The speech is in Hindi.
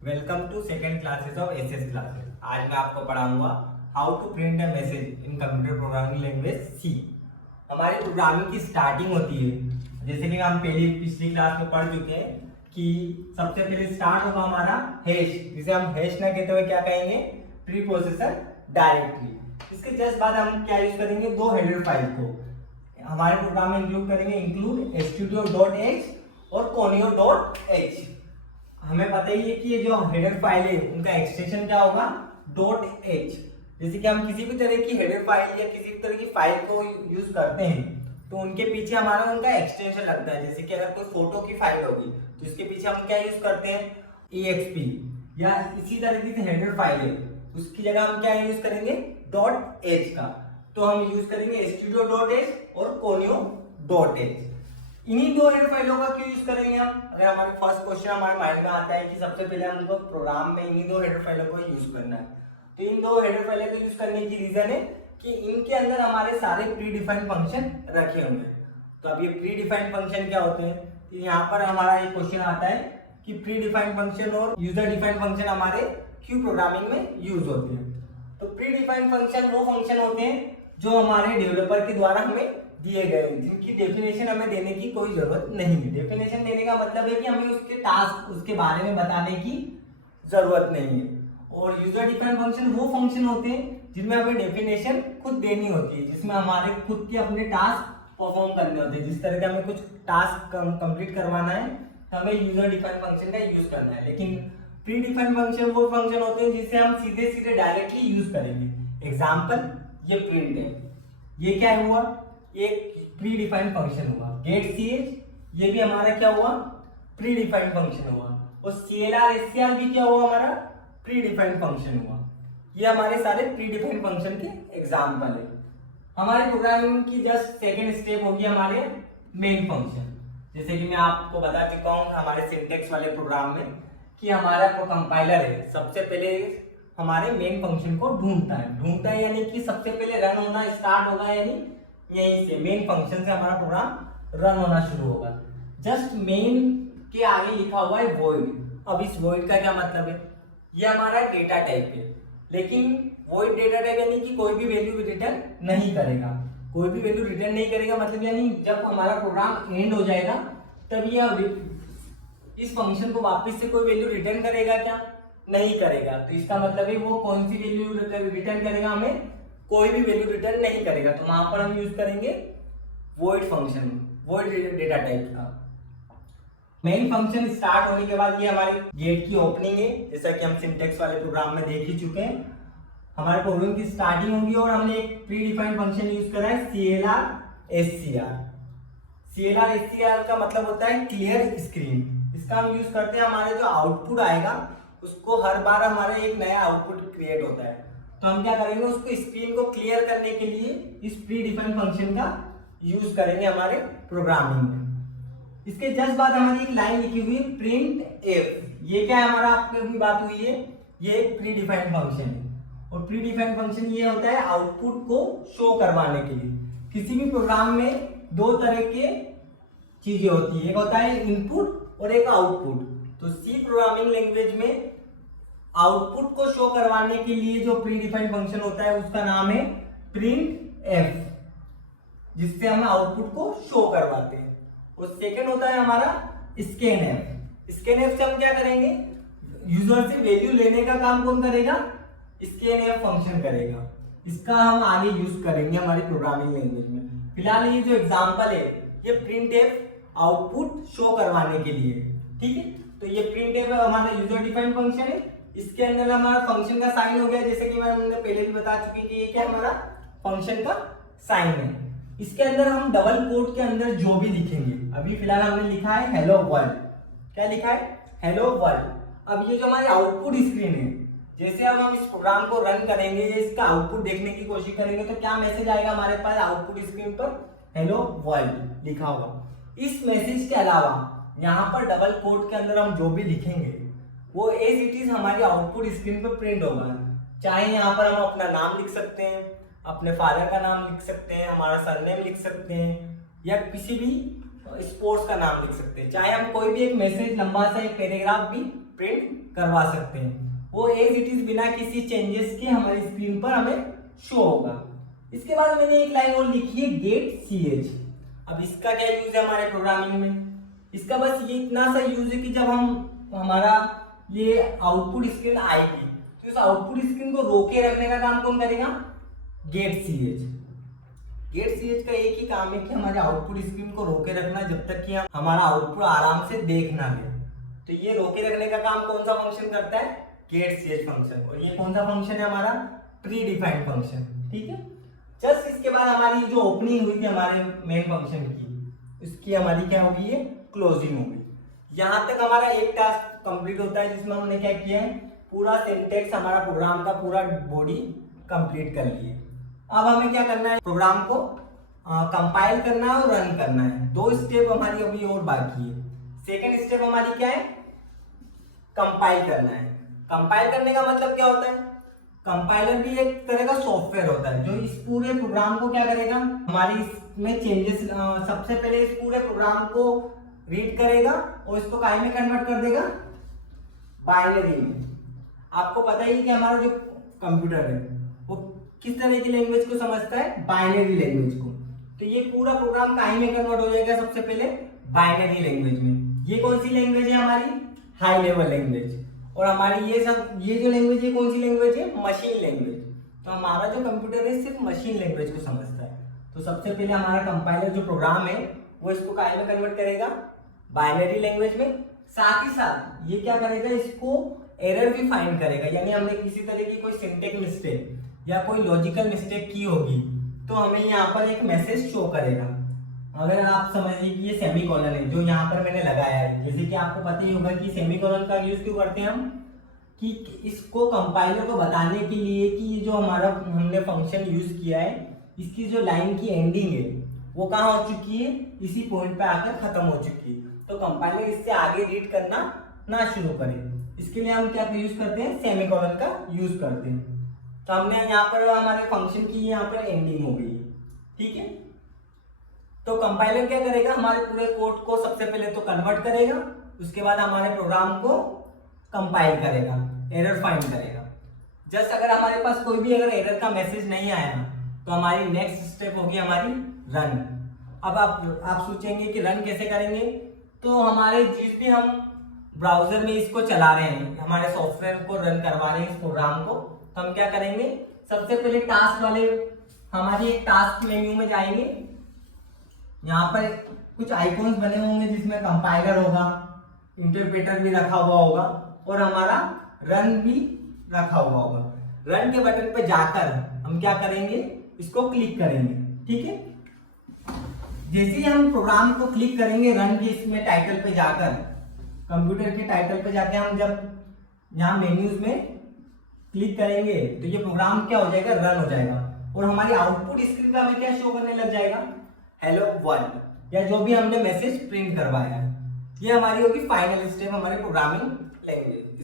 Welcome to second classes of SS classes. आज मैं आपको पढ़ाऊंगा how to print a message in computer programming language C. हमारी प्रोग्रामिंग की स्टार्टिंग होती है, जैसे कि हम पिछली क्लास में पढ़ चुके हैं कि सबसे पहले स्टार्ट होगा हमारा हैश, जिसे हम हैश ना कहते हुए क्या कहेंगे, प्री प्रोसेसर डायरेक्टरी। इसके जस्ट बाद हम क्या यूज करेंगे, दो हेडर फाइल को हमारे प्रोग्राम में इंक्लूड करेंगे, इंक्लूड studio.h और conio.h। हमें पता ही है कि ये जो हेडर फाइल है उनका एक्सटेंशन क्या होगा, .h। जैसे कि हम किसी भी तरह की हेडर फाइल या किसी भी तरह की फाइल को यूज करते हैं तो उनके पीछे हमारा उनका एक्सटेंशन लगता है। जैसे कि अगर कोई फोटो की फाइल होगी तो इसके पीछे हम क्या यूज करते हैं, exp, या इसी तरह की हेडर फाइल है उसकी जगह हम क्या यूज करेंगे, .h का। तो हम यूज करेंगे studio.h और conio.h। इन्हीं दो हेडर फाइलों का क्यों यूज करेंगे हम? अगर हमारे फर्स्ट क्वेश्चन हमारे माइंड में आता है कि सबसे पहले हमको प्रोग्राम में इन्हीं दो हेडर फाइलों को यूज करना है, तो इन दो हेडर फाइलों को यूज करने की रीजन है कि इनके अंदर हमारे सारे प्री डिफाइंड फंक्शन रखे हुए हैं। तो अब ये प्री डिफाइंड फंक्शन क्या होते हैं, तो यहाँ पर हमारा एक क्वेश्चन आता है कि प्री डिफाइंड फंक्शन और यूजर डिफाइंड फंक्शन हमारे क्यों प्रोग्रामिंग में यूज होते हैं। तो प्री डिफाइंड फंक्शन वो फंक्शन होते हैं जो हमारे डेवलपर के द्वारा हमें दिए गए, जिनकी डेफिनेशन हमें देने की कोई जरूरत नहीं है। डेफिनेशन देने का मतलब है कि हमें उसके टास्क, उसके बारे में बताने की जरूरत नहीं है। और यूजर डिफाइंड फंक्शन वो फंक्शन होते हैं जिनमें हमें डेफिनेशन खुद देनी होती है, जिसमें हमारे खुद के अपने टास्क परफॉर्म करने होते हैं। जिस तरह के हमें कुछ टास्क कंप्लीट करवाना है तो हमें यूजर डिफाइंड फंक्शन का यूज करना है। लेकिन प्री डिफाइंड फंक्शन वो फंक्शन होते हैं जिसे हम सीधे सीधे डायरेक्टली यूज करेंगे। एग्जाम्पल, ये प्रिंट है, ये क्या हुआ, एक प्री डिफाइंड फंक्शन हुआ। गेट ch, ये भी हमारा क्या हुआ, प्री डिफाइंड फंक्शन हुआ। और clr scr भी क्या हुआ, हमारा प्री डिफाइंड फंक्शन हुआ। ये हमारे सारे प्री डिफाइंड फंक्शन के एग्जांपल है। हमारे प्रोग्रामिंग की जस्ट सेकंड स्टेप होगी हमारे मेन फंक्शन। जैसे कि मैं आपको बता चुका हूं हमारे सिंटेक्स वाले प्रोग्राम में कि हमारा जो कंपाइलर है सबसे पहले हमारे मेन फंक्शन को ढूंढता है यानी कि सबसे पहले रन होना स्टार्ट होगा, यानी यहीं से मेन फंक्शन से हमारा प्रोग्राम रन होना शुरू होगा। जस्ट मेन के आगे लिखा हुआ है वॉइड। अब इस वॉइड का क्या मतलब है, ये हमारा डेटा टाइप है, लेकिन वॉइड डेटा टाइप यानी कि कोई भी वैल्यू रिटर्न नहीं करेगा। कोई भी वैल्यू रिटर्न नहीं करेगा मतलब यानी जब हमारा प्रोग्राम एंड हो जाएगा तब यह इस फंक्शन को वापस से कोई वैल्यू रिटर्न करेगा क्या, नहीं करेगा। तो इसका मतलब है वो कौन सी वैल्यू रिटर्न करेगा, हमें कोई भी वैल्यू रिटर्न नहीं करेगा। तो वहां पर हम यूज करेंगे void function, void data type का। मेन फंक्शन स्टार्ट होने के बाद ये हमारी गेट की ओपनिंग है, जैसा कि हम सिंटेक्स वाले प्रोग्राम में देख ही चुके हैं। हमारे प्रोग्राम की स्टार्टिंग होगी और हमने एक प्री डिफाइंड फंक्शन यूज करा है clr scr। clr scr का मतलब होता है क्लियर स्क्रीन। इसका हम यूज करते हैं, हमारे जो आउटपुट आएगा उसको हर बार हमारा एक नया आउटपुट क्रिएट होता है, तो हम क्या करेंगे, उसको स्क्रीन को क्लियर करने के लिए इस प्री डिफाइंड फंक्शन का यूज करेंगे हमारे प्रोग्रामिंग में। इसके जस्ट बाद हमारी एक लाइन लिखी हुई है प्रिंट एफ। ये क्या है, हमारा आपने अभी बात हुई है, ये एक प्री डिफाइंड फंक्शन है। और प्री डिफाइंड फंक्शन ये होता है आउटपुट को शो करवाने के लिए। किसी भी प्रोग्राम में दो तरह के चीजें होती है, एक होता है इनपुट और एक आउटपुट। तो सी प्रोग्रामिंग लैंग्वेज में आउटपुट को शो करवाने के लिए जो प्री डिफाइंड फंक्शन होता है उसका नाम है प्रिंट एफ, जिससे हम आउटपुट को शो करवाते हैं। और सेकंड होता है हमारा स्कैन एफ। स्कैन एफ से हम क्या करेंगे, यूजर से वैल्यू लेने का काम कौन करेगा, स्कैन एफ फंक्शन करेगा। इसका हम आगे यूज करेंगे हमारी प्रोग्रामिंग लैंग्वेज में। फिलहाल ये जो एग्जांपल है ये प्रिंट एफ आउटपुट शो करवाने के लिए, ठीक है। तो ये प्रिंट एफ हमारा यूजर डिफाइंड फंक्शन है। इसके अंदर हमारा फंक्शन का साइन हो गया, जैसे कि मैंने पहले भी बता चुकी कि ये क्या हमारा फंक्शन का साइन है। इसके अंदर हम डबल कोट के अंदर जो भी लिखेंगे, अभी फिलहाल हमने लिखा है हेलो वर्ल्ड। क्या लिखा है, हेलो वर्ल्ड। अब ये जो हमारी आउटपुट स्क्रीन है, जैसे अब हम इस प्रोग्राम को रन करेंगे या इसका आउटपुट देखने की कोशिश करेंगे तो क्या मैसेज आएगा हमारे पास आउटपुट स्क्रीन पर, हेलो वर्ल्ड लिखा होगा। इस मैसेज के अलावा यहाँ पर डबल कोट के अंदर हम जो भी लिखेंगे वो एज इट इज हमारी आउटपुट स्क्रीन पर प्रिंट होगा। चाहे यहाँ पर हम अपना नाम लिख सकते हैं, अपने फादर का नाम लिख सकते हैं, हमारा सरनेम लिख सकते हैं, या किसी भी स्पोर्ट्स का नाम लिख सकते हैं। चाहे हम कोई भी एक मैसेज लंबा सा एक पैराग्राफ भी प्रिंट करवा सकते हैं। वो एज इट इज बिना किसी चेंजेस के हमारी स्क्रीन पर हमें शो होगा। इसके बाद मैंने एक लाइन और लिखी है गेट ch। अब इसका क्या यूज है हमारे प्रोग्रामिंग में? इसका बस ये इतना सा यूज है कि जब हमारा ये आउटपुट स्क्रीन आएगी तो इस आउटपुट स्क्रीन को रोके रखने का काम कौन करेगा? Gate ch। गेट ch का एक ही काम है कि हमारे आउटपुट स्क्रीन को रोके रखना जब तक कि हम हमारा आउटपुट आराम से देख ना ले। तो ये रोके रखने का काम कौन सा फंक्शन करता है? Get ch function. और ये कौन सा फंक्शन है? हमारा प्री डिफाइंड फंक्शन। ठीक है। जस्ट इसके बाद हमारी जो ओपनिंग हुई थी हमारे मेन फंक्शन की, उसकी हमारी क्या होगी? ये क्लोजिंग होगी। यहाँ तक हमारा एक टास्क कंप्लीट होता है जिसमें हमने क्या किया है, पूरा सिंटेक्स हमारा प्रोग्राम का पूरा बॉडी कंप्लीट कर लिए। अब हमें क्या करना है? प्रोग्राम को कंपाइल करना है और रन करना है। दो स्टेप हमारी अभी और बाकी है। सेकेंड स्टेप हमारी क्या है? कंपाइल करना है। कंपाइल करने का मतलब क्या होता है? कंपाइलर भी एक तरह का सॉफ्टवेयर होता है जो इस पूरे प्रोग्राम को क्या करेगा, हमारी इसमें चेंजेस सबसे पहले इस पूरे प्रोग्राम को रीड करेगा और इसको काय में कन्वर्ट कर देगा? बाइनरी में। आपको पता ही कि हमारा जो कंप्यूटर है वो किस तरह की लैंग्वेज को समझता है? बाइनरी लैंग्वेज को। तो ये पूरा प्रोग्राम काय में कन्वर्ट हो जाएगा? सबसे पहले बाइनरी लैंग्वेज में। ये कौन सी लैंग्वेज है? हमारी हाई लेवल लैंग्वेज। और हमारी ये जो लैंग्वेज है कौन सी लैंग्वेज है? Machine language. तो हमारा जो कंप्यूटर है सिर्फ मशीन लैंग्वेज को समझता है। तो सबसे पहले हमारा कंपाइलर जो प्रोग्राम है वो इसको काय में कन्वर्ट करेगा? बाइनरी लैंग्वेज में। साथ ही साथ ये क्या करेगा? इसको एरर भी फाइंड करेगा। यानी हमने किसी तरह की कोई सिंटेक्स मिस्टेक या कोई लॉजिकल मिस्टेक की होगी तो हमें यहाँ पर एक मैसेज शो करेगा। अगर आप समझिए कि ये सेमीकोलन है जो यहाँ पर मैंने लगाया है, जैसे कि आपको पता ही होगा कि सेमीकोलन का यूज क्यों करते हैं हम, कि इसको कंपाइलर को बताने के लिए कि ये जो हमारा हमने फंक्शन यूज किया है इसकी जो लाइन की एंडिंग है वो कहाँ हो चुकी है? इसी पॉइंट पे आकर खत्म हो चुकी है। तो कंपाइलर इससे आगे रीड करना ना शुरू करे, इसके लिए हम क्या यूज करते हैं? सेमीकोलन का यूज करते हैं। तो हमने यहाँ पर हमारे फंक्शन की यहाँ पर एंडिंग हो गई। ठीक है। तो कंपाइलर क्या करेगा? हमारे पूरे कोड को सबसे पहले तो कन्वर्ट करेगा, उसके बाद हमारे प्रोग्राम को कंपाइल करेगा, एरर फाइंड करेगा। जस्ट अगर हमारे पास कोई भी अगर एरर का मैसेज नहीं आया तो हमारी नेक्स्ट स्टेप होगी हमारी रन। अब आप सोचेंगे कि रन कैसे करेंगे? तो हमारे जिस भी हम ब्राउजर में इसको चला रहे हैं, हमारे सॉफ्टवेयर को रन करवा रहे हैं इस प्रोग्राम को, तो हम क्या करेंगे? सबसे पहले टास्क वाले हमारी एक टास्क मेन्यू में जाएंगे। यहाँ पर कुछ आइकॉन्स बने होंगे जिसमें कंपाइलर होगा, इंटरप्रेटर भी रखा हुआ होगा और हमारा रन भी रखा हुआ होगा। रन के बटन पे जाकर हम क्या करेंगे? इसको क्लिक करेंगे। ठीक है। जैसे ही हम प्रोग्राम को क्लिक करेंगे रन की इसमें टाइटल पे जाकर, कंप्यूटर के टाइटल पे जाके हम जब यहाँ मेन्यूज में क्लिक करेंगे तो ये प्रोग्राम क्या हो जाएगा? रन हो जाएगा। और हमारी आउटपुट स्क्रीन पे हमें क्या शो करने लग जाएगा? हेलो 1 या जो भी हमने मैसेज प्रिंट करवाया है। ये हमारी होगी फाइनल स्टेप हमारे प्रोग्रामिंग लैंग्वेज।